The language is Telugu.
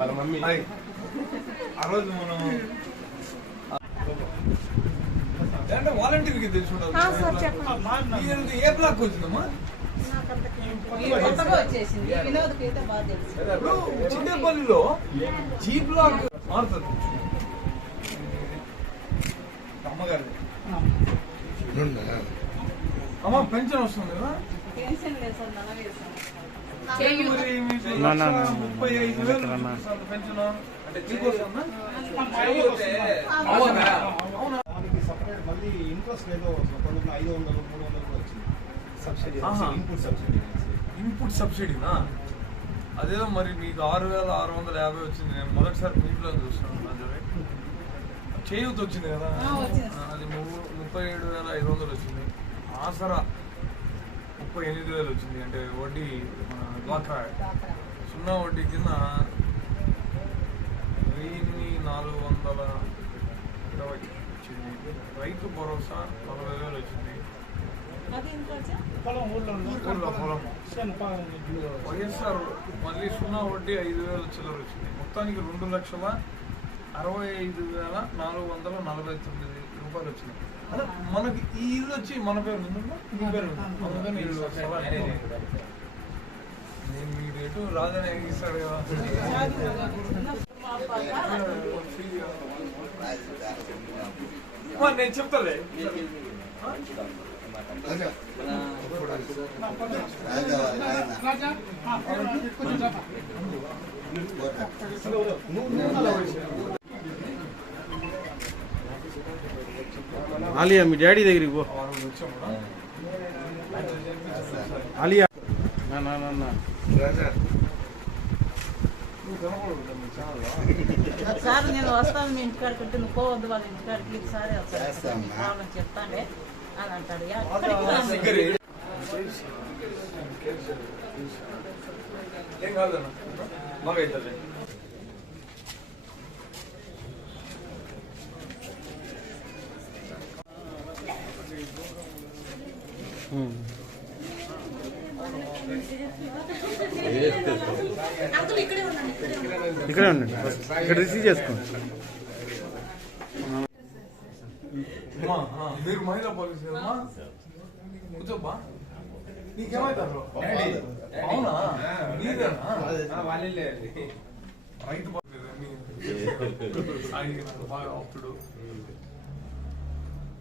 ఆ రోజు మనం అంటే వాలంటీర్కి తెలుసుకుంటాం. ఏ బ్లాక్ వచ్చిందమ్మా? చిన్నపల్లిలో జీ బ్లాక్ మారుతుంది. అమ్మగారి అమ్మ పెన్షన్ వస్తుంది కదా? 35,000 పెన్షన్ అంటే సపరేట్ మళ్ళీ ఇంట్రెస్ట్ ఏదో 500, 300 వచ్చింది సబ్సిడీ. ఇన్పుట్ సబ్సిడీనా? అదేదో మరి మీకు 6,650 వచ్చింది. నేను మొదటిసారి మీ ఇంట్లో చూస్తున్నాను. చేయూత వచ్చింది కదా, అది 37,500 వచ్చింది. ఆసరా 38,000 వచ్చింది. అంటే వడ్డీ మన డ్వాక్రా సున్నా వడ్డీ కింద 1,420 వచ్చింది. రైతు భరోసా 40,000 వచ్చింది. పొలం వైఎస్ఆర్ మళ్ళీ సున్నా వడ్డీ 5,000 చిల్లర వచ్చింది. మొత్తానికి 2,65,449 రూపాయలు వచ్చింది. అదే మనకి ఈ ఇల్లు వచ్చి మన పేరు ఉందా? మీ పేరు అందుకని నేను మీ రేటు రాజనే ఇస్తాడు కదా. నేను చెప్తాలే. ఆలియా మీ డాడీ దగ్గరికి పో. ఆలియా సార్ నేను వస్తాను మీ ఇంటికాడికి ఉంటే నువ్వు పోవద్దు వాళ్ళ ఇంటికాడికి సారే వస్తాను ప్రాబ్లం చెప్తానే అని అంటాడు. ఏం కాదన్న బాగా అవుతుంది. ఇక్కడే ఉండండి, ఇక్కడ రిసీవ్ చేసుకోండి. మీరు మహిళా పోలీసు కదమ్మా? కూర్చోబ్బా. నీకేమవుతారు? అవునా? నీదేనా? రైతు బాగా ఆప్తుడు.